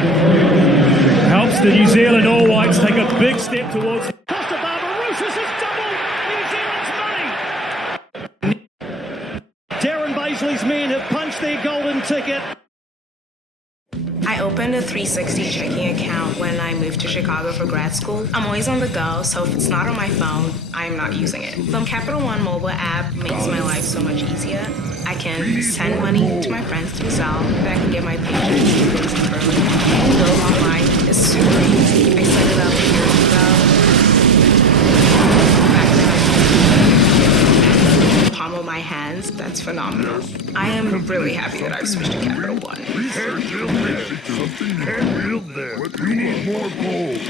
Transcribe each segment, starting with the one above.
Helps the New Zealand All Whites take a big step towards... Costa Barbarouses has doubled New Zealand's money. Darren Baisley's men have punched their golden ticket. I opened a 360 checking account when I moved to Chicago for grad school. I'm always on the go, so if it's not on my phone, I'm not using it. The Capital One mobile app makes my life so much easier. I can send money to my friends through Zelle, and I can get my paychecks 2 days early. Go online is super easy. I set it up years ago. Back then, I palm of my hands. That's phenomenal. I am really happy that I've switched to Capital One. We need more gold.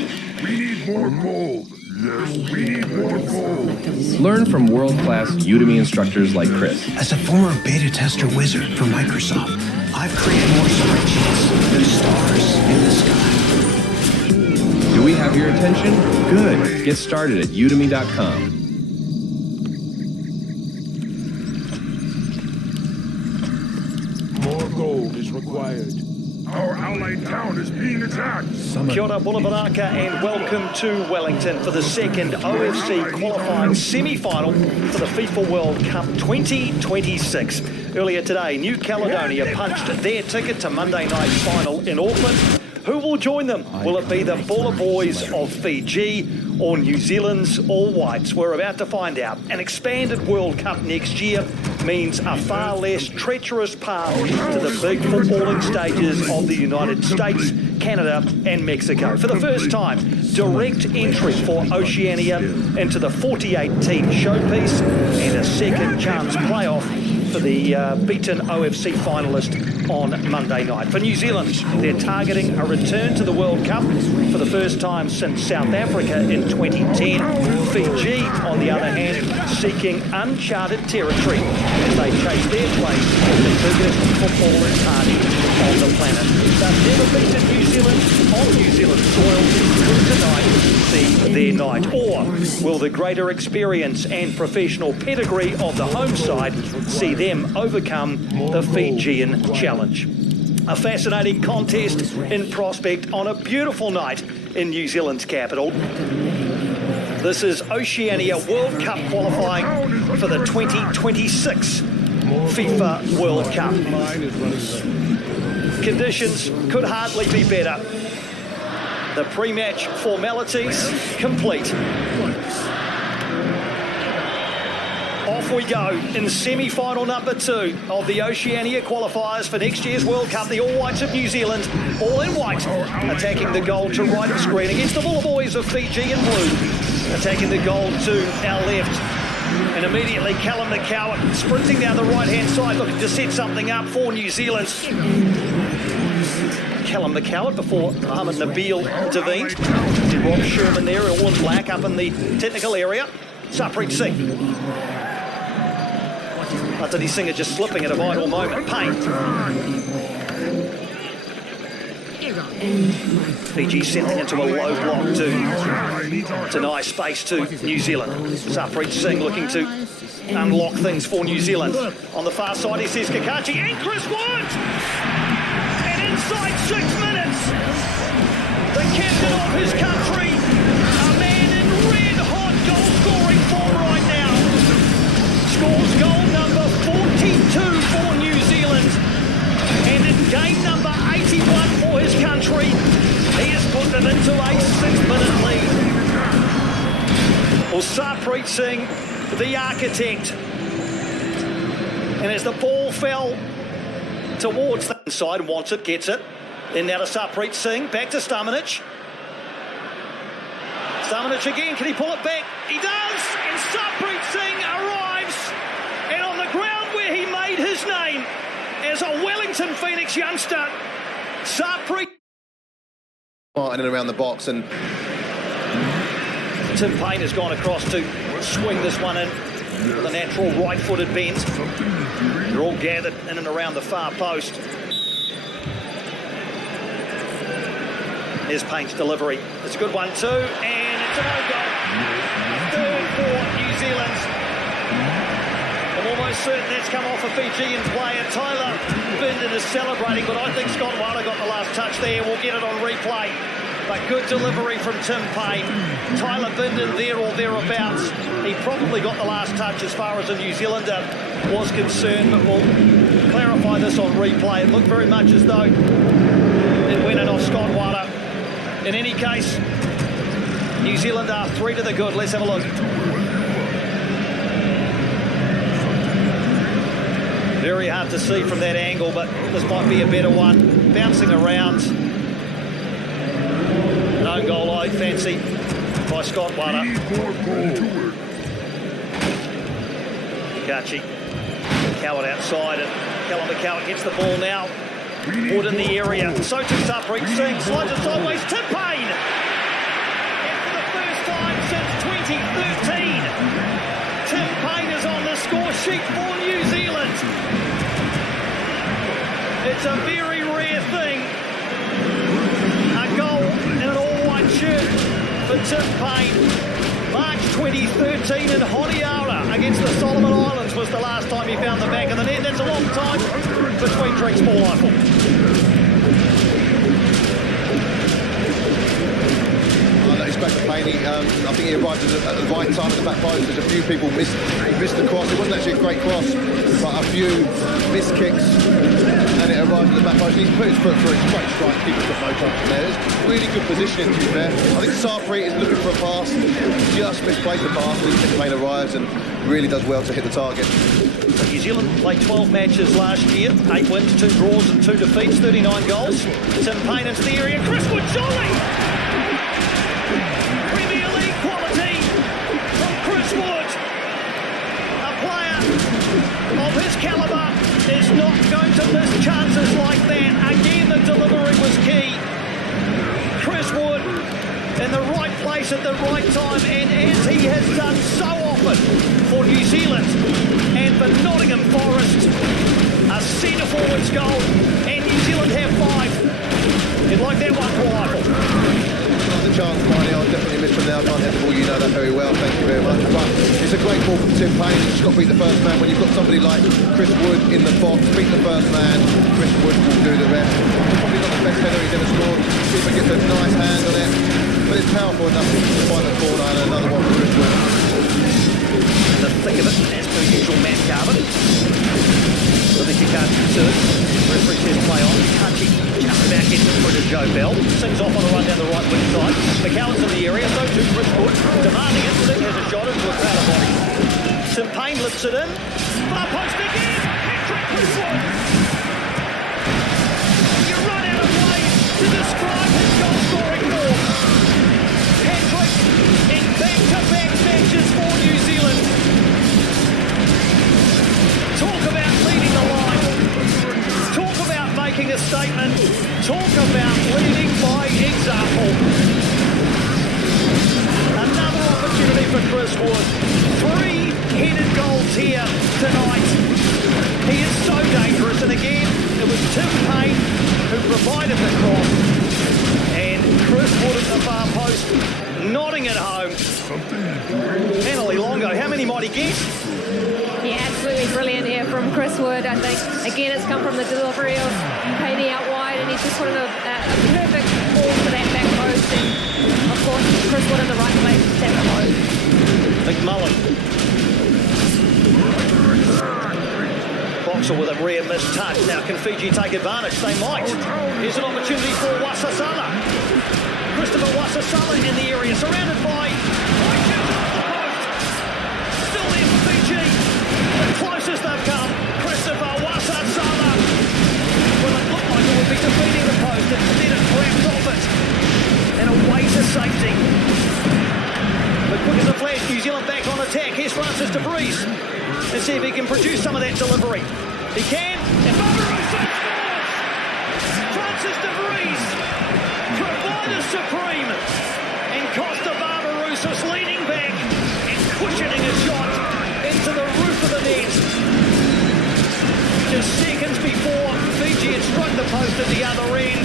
We need more gold. Yes, we need more gold. Learn from world-class Udemy instructors like Chris. As a former beta tester wizard for Microsoft, I've created more spreadsheets than stars in the sky. Do we have your attention? Good. Get started at udemy.com. More gold is required. Our allied town is being attacked. Kia ora, Bulavaraka, and welcome to Wellington for the second OFC qualifying semi-final for the FIFA World Cup 2026. Earlier today, New Caledonia punched their ticket to Monday night's final in Auckland. Who will join them? Will it be the Bulla Boys of Fiji or New Zealand's All Whites? We're about to find out. An expanded World Cup next year means a far less treacherous path to the big footballing stages of the United States, Canada and Mexico. For the first time, direct entry for Oceania into the 48-team showpiece and a second chance playoff for the beaten OFC finalist on Monday night. For New Zealand, they're targeting a return to the World Cup for the first time since South Africa in 2010. Fiji, on the other hand, seeking uncharted territory as they chase their place as the biggest footballing party on the planet. They've never beaten New Zealand on New Zealand soil. Will tonight see their night? Or will the greater experience and professional pedigree of the home side see them overcome the Fijian challenge? A fascinating contest in prospect on a beautiful night in New Zealand's capital. This is Oceania World Cup qualifying for the 2026 FIFA World Cup. Conditions could hardly be better. The pre-match formalities complete. Off we go in semi-final number 2 of the Oceania qualifiers for next year's World Cup. The All Whites of New Zealand, all in white, attacking the goal to right of screen against the Bulla Boys of Fiji in blue. Attacking the goal to our left. And immediately Callum McCowan sprinting down the right-hand side, looking to set something up for New Zealand. Callum McCowan before Mohamed Nabil intervened. Rob Sherman there, all in black up in the technical area. Sarpreet Singh. Atani Singer just slipping at a vital moment. Payne. Fiji sending into a low block to deny space to New Zealand. Sarpreet Singh looking to unlock things for New Zealand. On the far side, he says Kakachi and Chris Wood! And inside 6 minutes, the captain of his country, a man in red-hot goal-scoring form right now, scores goal number 42 for New Zealand. And in game number 81 for his country, he has put them into a 6-minute lead. Well, Sarpreet Singh, the architect. And as the ball fell towards the inside, wants it, gets it. Then now to Sarpreet Singh, back to Stamanic. Stamanic again, can he pull it back? He does, and Sarpreet Singh arrives. And on the ground where he made his name as a Wellington Phoenix youngster, Sarpreet. In and around the box, and Tim Payne has gone across to swing this one in with a natural right-footed bend. They're all gathered in and around the far post. There's Payne's delivery. It's a good one too, and it's an own goal. Third for New Zealand. From almost certain that's come off a Fijian player. Tyler Bindon is celebrating, but I think Scott Wada got the last touch there. We'll get it on replay. But good delivery from Tim Payne. Tyler Bindon there or thereabouts. He probably got the last touch as far as a New Zealander was concerned, but we'll clarify this on replay. It looked very much as though it went in off Scott Wada. In any case, New Zealand are 3 to the good. Let's have a look. Very hard to see from that angle, but this might be a better one. Bouncing around. An own goal, I fancy, by Scott Wada. Kachi. Coward outside, and Callum McCoward gets the ball now. Wood in the area. So to Sapri. Sings, slides it sideways. Tim Payne! And for the first time since 2013, Tim Payne is on the score sheet for New Zealand. It's a very rare thing. A goal in an all-white shirt for Tim Payne. March 2013 in Honiara against the Solomon Islands was the last time he found the back of the net. That's a long time between drinks for Eiffel. He's back to Payne. I think he arrived at the right time at the back post. There's a few people missed the cross. It wasn't actually a great cross, but a few missed kicks, and it arrived at the back post. He's put his foot through. It's a great strike. Keeper's got no chance from there. It's really good positioning, to be fair. I think Sapri is looking for a pass. Just misplaced the pass. And Tim Payne arrives and really does well to hit the target. New Zealand played 12 matches last year. 8 wins, 2 draws and 2 defeats. 39 goals. Tim Payne into the area. Chris Wood, surely! Premier League quality from Chris Wood. A player of his calibre is not going to miss chances like that. Again, the delivery was key. Chris Wood in the right place at the right time, and as he has done so often for New Zealand and for Nottingham Forest, a centre forward's goal, and New Zealand have 5. You'd like that one, Paul Eiffel? The chance, Barney, I'll definitely miss from there. I can't hit the ball, you know that very well, thank you very much. But it's a great ball from Tim Payne. He's got to beat the first man. When you've got somebody like Chris Wood in the box, beat the first man, Chris Wood will do the rest. Probably not the best header he's ever scored. Keeper gets a nice hand on it, but it's powerful enough to find the corner, and another one for Chris Wood. In the thick of it, as per usual, Matt Carver. I think you can't do it. Referee says play on. Kachi just about gets in front of Joe Bell. Sings off on a run down the right wing side. McCowan's in the area, so too Chris Wood. Demanding it. Sing has a shot into a crowd of body. Tim Payne lifts it in. Far post again. Hat-trick Chris Wood. You run out of ways to describe his goal-scoring form. Hat-trick in back-to-back matches for New Zealand. Talk about leading the line. Talk about making a statement. Talk about leading by example. Another opportunity for Chris Wood. 3 headed goals here tonight. He is so dangerous. And again, it was Tim Payne who provided the cross. And Chris Wood at the far post, nodding at home. Penalty Longo. How many might he get? Yeah, absolutely brilliant here from Chris Wood. I think, again, it's come from the delivery of Payne out wide, and he's just put in a perfect ball for that back post. And, of course, Chris Wood in the right place to tap the post. McMullen. Boxer with a rare missed touch. Now, can Fiji take advantage? They might. Here's an opportunity for Wasasala. Christopher Wasasala in the area, surrounded by... Closest they've come, Christopher Wasasala. Well, it looked like it would be defeating the post. Instead it grabbed off it and away to safety. But quick as a flash, New Zealand back on attack. Here's Francis de Vries. Let's see if he can produce some of that delivery. He can, and Barbarossa scores! Francis de Vries, provider supreme, and Costa Barbaroussa's leaning back and cushioning a shot into the roof of the net. Just seconds before Fiji had struck the post at the other end.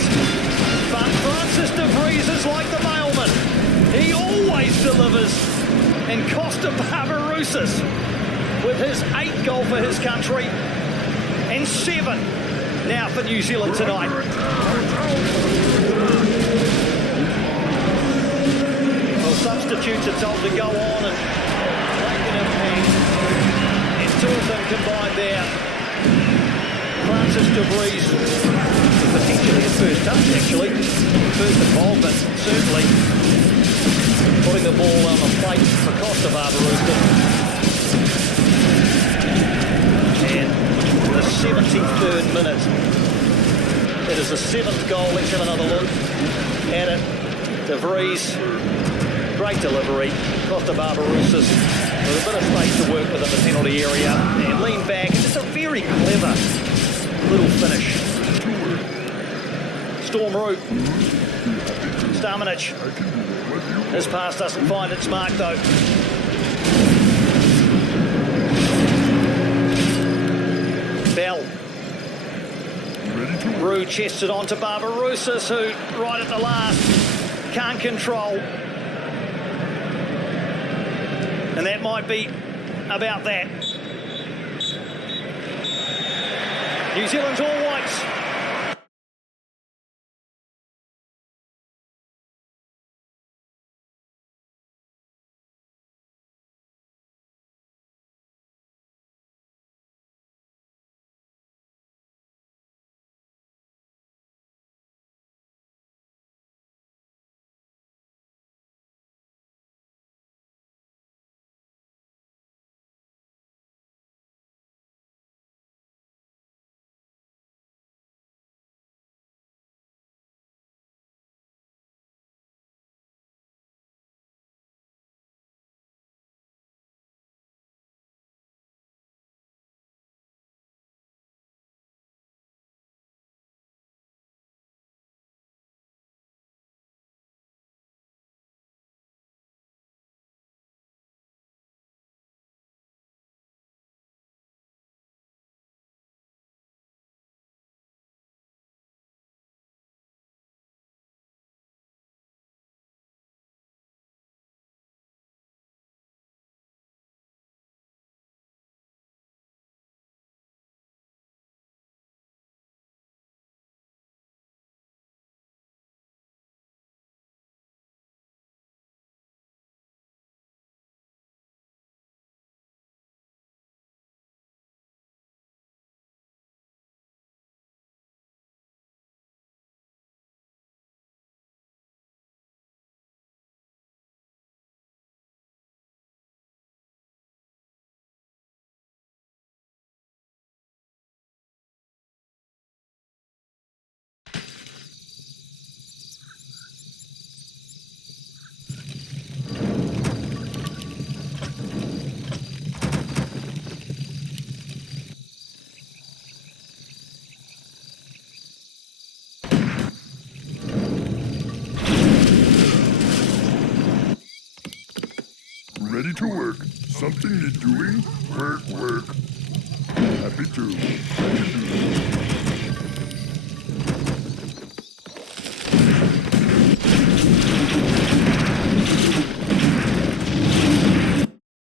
But Francis de Vries is like the mailman. He always delivers. And Costa Barbaroussa's with his 8th goal for his country and 7 now for New Zealand tonight. Well, substitutes are told to go on and make an impact, and 2 of them combined there. Francis de Vries, potentially his first touch actually, first involvement certainly, putting the ball on the plate for Costa Barbarousse. And the 73rd minute, it is the 7th goal. Let's have another look at it. De Vries, great delivery. Costa Barbarousse with a bit of space to work with in the penalty area and lean back. Just a very clever little finish. Storm route. Stamanic. His pass doesn't find its mark though. Bell. Rue chests it on to Barbarousse, who right at the last can't control. And that might be about that. New Zealand's all whites. Ready to work. Something need doing? Work, work. Happy to.